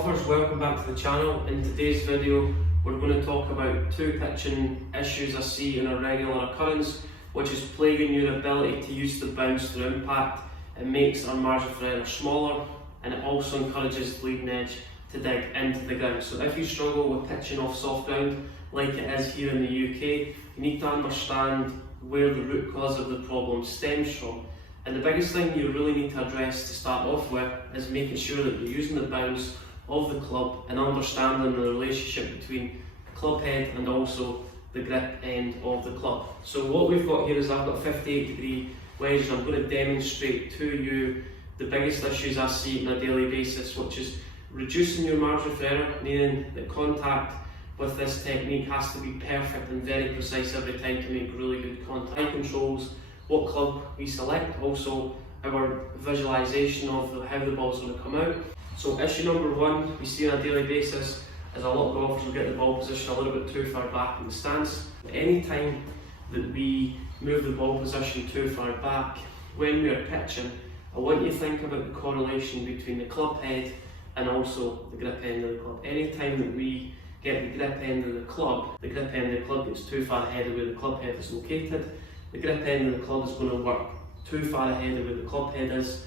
Golfers, welcome back to the channel. In today's video we're going to talk about two pitching issues I see in a regular occurrence, which is plaguing your ability to use the bounce through impact. It makes our margin for error smaller, and it also encourages the leading edge to dig into the ground. So if you struggle with pitching off soft ground like it is here in the UK, you need to understand where the root cause of the problem stems from. And the biggest thing you really need to address to start off with is making sure that you're using the bounce of the club and understanding the relationship between the club head and also the grip end of the club. So what we've got here is I've got a 58-degree wedge, and I'm going to demonstrate to you the biggest issues I see on a daily basis, which is reducing your margin for error, meaning that contact with this technique has to be perfect and very precise every time to make really good contact. It controls what club we select, also our visualization of how the ball's going to come out. So issue number one we see on a daily basis is a lot of golfers will get the ball position a little bit too far back in the stance. Any time that we move the ball position too far back when we are pitching, I want you to think about the correlation between the club head and also the grip end of the club. Any time that we get the grip end of the grip end of the club gets too far ahead of where the club head is located, the grip end of the club is going to work too far ahead of where the club head is.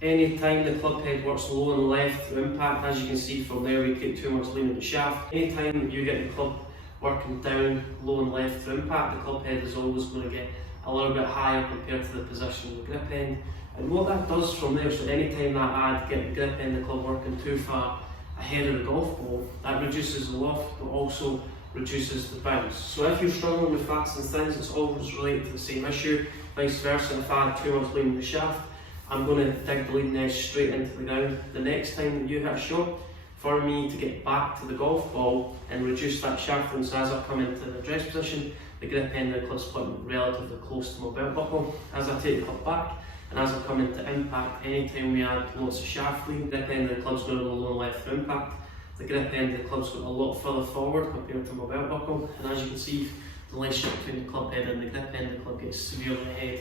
Any time the club head works low and left through impact, as you can see from there, we create too much lean in the shaft. Any time you get the club working down low and left through impact, the club head is always going to get a little bit higher compared to the position of the grip end. And what that does from there, so any time that I get the grip end of the club working too far ahead of the golf ball, that reduces the loft but also reduces the bounce. So if you're struggling with flats and thins, it's always related to the same issue. Vice versa, if I have too much lean in the shaft, I'm going to dig the leading edge straight into the ground. The next time that you hit a shot, for me to get back to the golf ball and reduce that shaft, and so as I come into the address position, the grip end of the club's putting relatively close to my belt buckle. As I take the club back and as I come into impact, anytime we add lots of shaft lean, the grip end of the club's going to go low and left for impact. The grip end of the club's got a lot further forward compared to my belt buckle, and as you can see, the relationship between the club head and the grip end of the club gets severely ahead.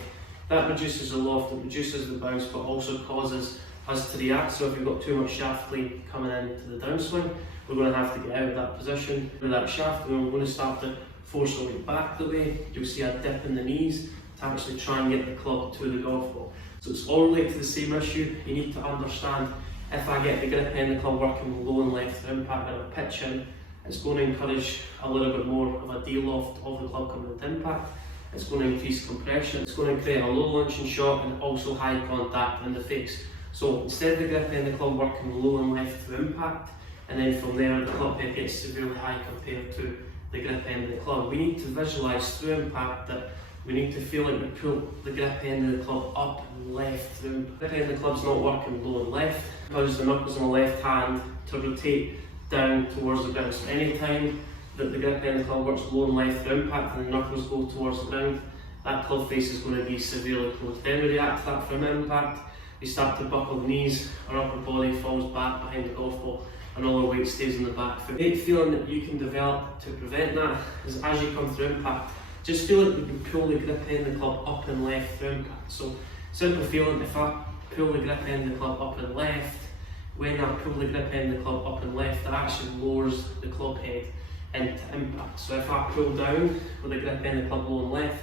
That reduces the loft, it reduces the bounce, but also causes us to react. So if we've got too much shaft lean coming into the downswing, we're going to have to get out of that position with that shaft, and we're going to start to force the weight back the way. You'll see a dip in the knees to actually try and get the club to the golf ball. So it's all related to the same issue. You need to understand, if I get the grip end of the club working low and left through impact and I'm pitching, it's going to encourage a little bit more of a de-loft of the club coming into impact. It's going to increase compression, it's going to create a low launching shot and also high contact in the face. So instead of the grip end of the club working low and left through impact, and then from there the club head gets severely high compared to the grip end of the club, we need to visualise through impact that we need to feel like we pull the grip end of the club up and left through. The grip end of the club's not working low and left, because the knuckles on the left hand to rotate down towards the ground. So anytime that the grip end of the club works low and left through impact and the knuckles go towards the ground, that club face is going to be severely closed. Then we react to that from impact, we start to buckle the knees, our upper body falls back behind the golf ball, and all our weight stays in the back foot. The feeling that you can develop to prevent that is as you come through impact, just feel like you can pull the grip end of the club up and left through impact. So simple feeling, if I pull the grip end of the club up and left, when I pull the grip end of the club up and left, that actually lowers the club head into impact. So if I pull down with the grip end of the club low and left,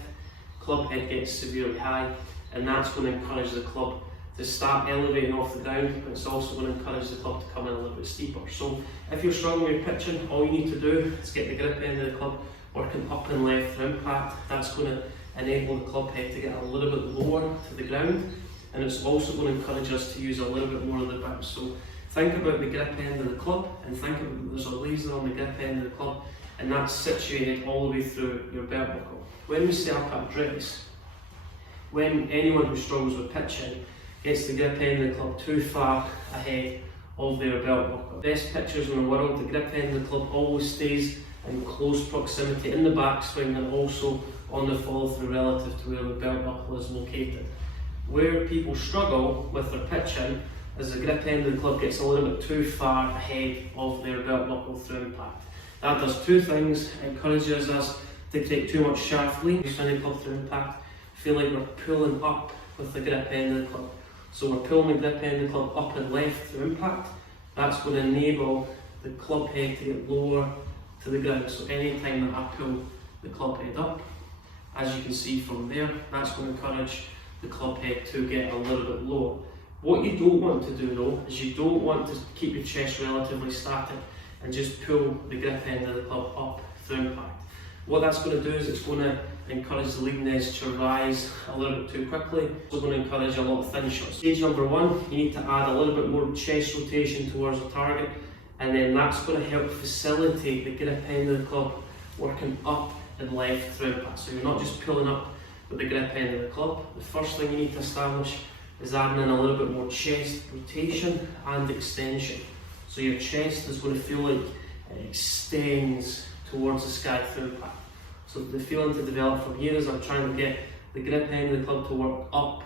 club head gets severely high, and that's going to encourage the club to start elevating off the ground, but it's also going to encourage the club to come in a little bit steeper. So if you're struggling with pitching, all you need to do is get the grip end of the club working up and left through impact. That's going to enable the club head to get a little bit lower to the ground, and it's also going to encourage us to use a little bit more of the bounce. So think about the grip end of the club, and think about there's a laser on the grip end of the club, and that's situated all the way through your belt buckle. When we set up at address, when anyone who struggles with pitching gets the grip end of the club too far ahead of their belt buckle, best pitchers in the world, the grip end of the club always stays in close proximity in the backswing and also on the follow through relative to where the belt buckle is located. Where people struggle with their pitching is the grip end of the club gets a little bit too far ahead of their belt buckle through impact. That does two things: it encourages us to take too much shaft lean, swing the club through impact, feel like we're pulling up with the grip end of the club. So we're pulling the grip end of the club up and left through impact, That's going to enable the club head to get lower to the ground. So any time that I pull the club head up, as you can see from there, that's going to encourage the club head to get a little bit lower. What you don't want to do though, is you don't want to keep your chest relatively static and just pull the grip end of the club up through impact. What that's going to do is it's going to encourage the leading edge to rise a little bit too quickly. It's going to encourage a lot of thin shots. Stage number one, you need to add a little bit more chest rotation towards the target, and then that's going to help facilitate the grip end of the club working up and left through impact. So you're not just pulling up with the grip end of the club. The first thing you need to establish is adding in a little bit more chest rotation and extension. So your chest is going to feel like it extends towards the sky through impact. So the feeling to develop from here is I'm trying to get the grip end of the club to work up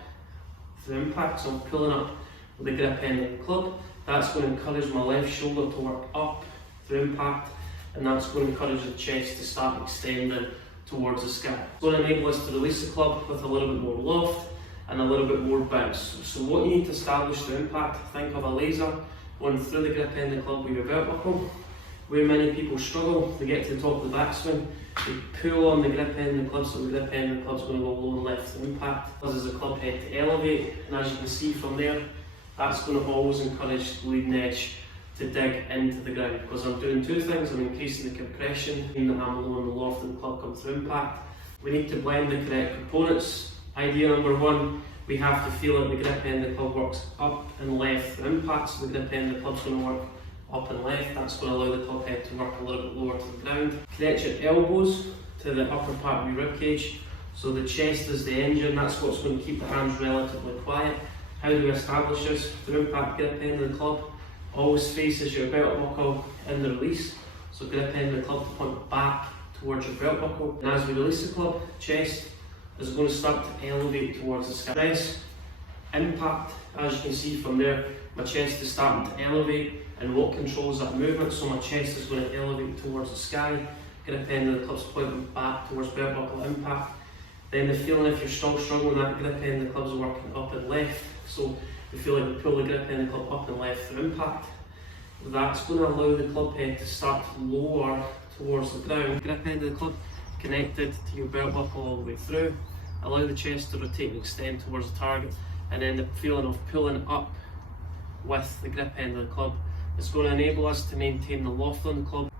through impact. So I'm pulling up with the grip end of the club. That's going to encourage my left shoulder to work up through impact, and that's going to encourage the chest to start extending towards the sky. It's going to enable us to release the club with a little bit more loft and a little bit more bounce. So what you need to establish through impact, think of a laser going through the grip end of the club with your belt buckle. Where many people struggle to get to the top of the backswing, they pull on the grip end of the club, so the grip end of the club is going to go low and left through impact. Causes the club head to elevate, and as you can see from there, that's going to always encourage the leading edge to dig into the ground, because I'm doing two things. I'm increasing the compression, meaning that I'm lowering the loft of the club come through impact. We need to blend the correct components. Idea number one, we have to feel that the grip end of the club works up and left through impact, so the grip end of the club is going to work up and left. That's going to allow the club head to work a little bit lower to the ground. Connect your elbows to the upper part of your rib cage, so the chest is the engine. That's what's going to keep the hands relatively quiet. How do we establish this? Through impact, grip end of the club always faces your belt buckle in the release, so grip end of the club to point back towards your belt buckle. And as we release the club, chest is going to start to elevate towards the sky. Press, impact, as you can see from there, my chest is starting to elevate, and what controls that movement? So my chest is going to elevate towards the sky, grip end of the club's pointing back towards belt buckle impact. Then the feeling, if you're still struggling, that grip end of the club's working up and left. So you feel like you pull the grip end of the club up and left through impact. That's going to allow the club head to start to lower towards the ground. Grip end of the club connected to your belt buckle all the way through. Allow the chest to rotate and extend towards the target, and then the feeling of pulling up with the grip end of the club. It's going to enable us to maintain the loft on the club